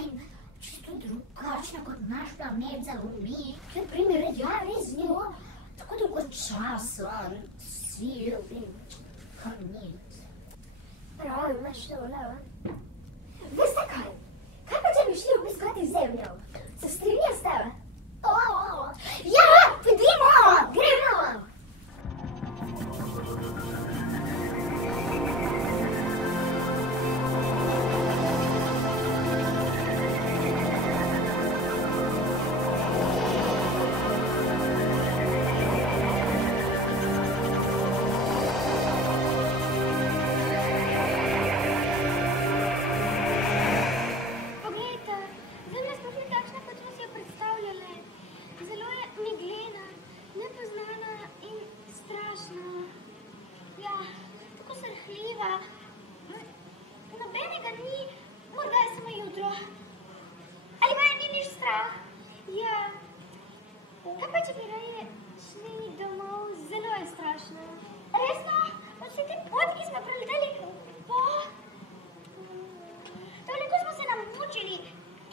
in čisto drugačna kot naš planet Zeloni, kjer primerjava res z njo tako dolgo časa, sil in kamnit. Prav imaš to, Leva. Veste kaj? Kaj pa če bi šli obiskati Zemljo? Se strinja s tebe? Ja, pojdimo, gremo! Nobenega ni, morda je samo jutro. Ali vaja ni nič strah? Ja. Kaj pa če bi raje šli domov? Zelo je strašno. Resno? Vsi te poti, ki smo preleteli, toliko smo se namučili,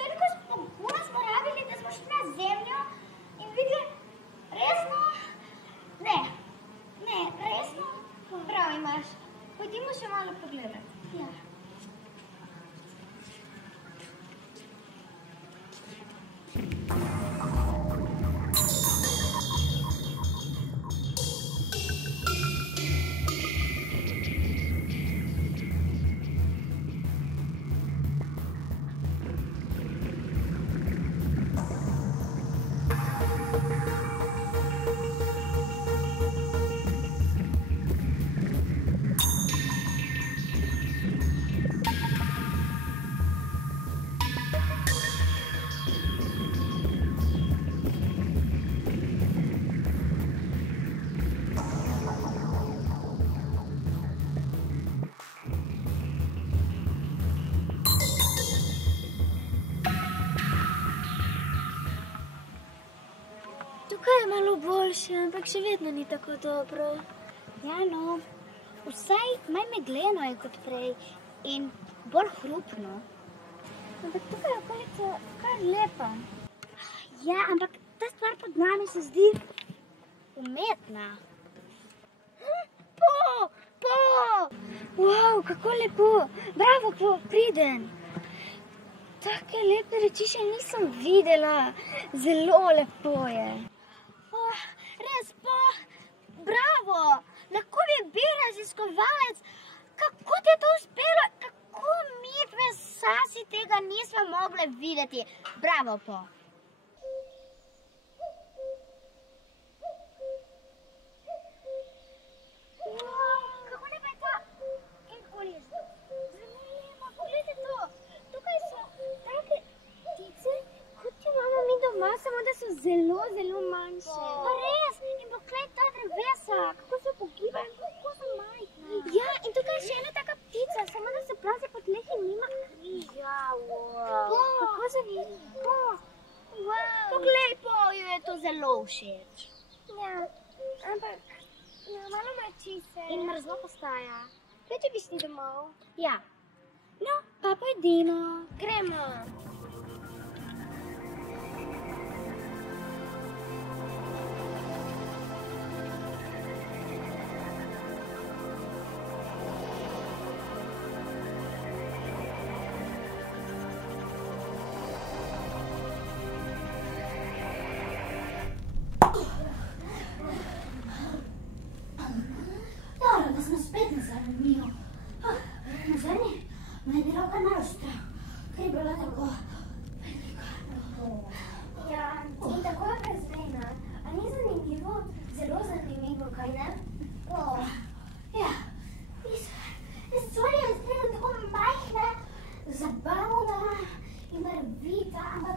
toliko poguma smo rabili, da smo šli na Zemljo in videli, resno? Ne, resno? Prav imaš. Pojdimo še malo pogledati. Ja. Tukaj je malo boljše, ampak še vedno ni tako dobro. Ja, no, vsaj manj megleno je kot prej in bolj hrupno. Ampak tukaj je okolica kar lepa. Ja, ampak ta stvar pod nami se zdi umetna. Wow, kako lepo! Bravo, priden! Take lepe reči še nisem videla. Zelo lepo je. Res pa, bravo! Lahko bi bil raziskovalec. Kako ti je to uspelo? Kako midve sasi tega nismo mogle videti? Bravo, po. Kako lepa je ta? Kaj koli je to? Zelo lepa, pogledajte to. Tukaj so take ptice, kot imamo mi doma, samo da so zelo, zelo manjše. Pa res, in poglej ta drevesa, kako se pogibajo, kako so majhne. Ja, in tukaj je še ena taka ptica, samo da se plazi po tleh in nima križa. Kako zanimivo. Poglej, jo je to zelo všeč. Ja, ampak malo mrači se. In mrzlo postaja. Kaj če bi šli domov? Ja. No, pa pojdimo. Gremo. Dobro, da smo spet na Zemlji. Na Zemlji? Me je bilo kar malo strah, ker je bila tako velika. Ja, in tako je brezmejna. A ni zanimivo? Zelo zanimivo, kaj ne? Ja, stvar je izgleda tako majhna, zabavna in barvita, ampak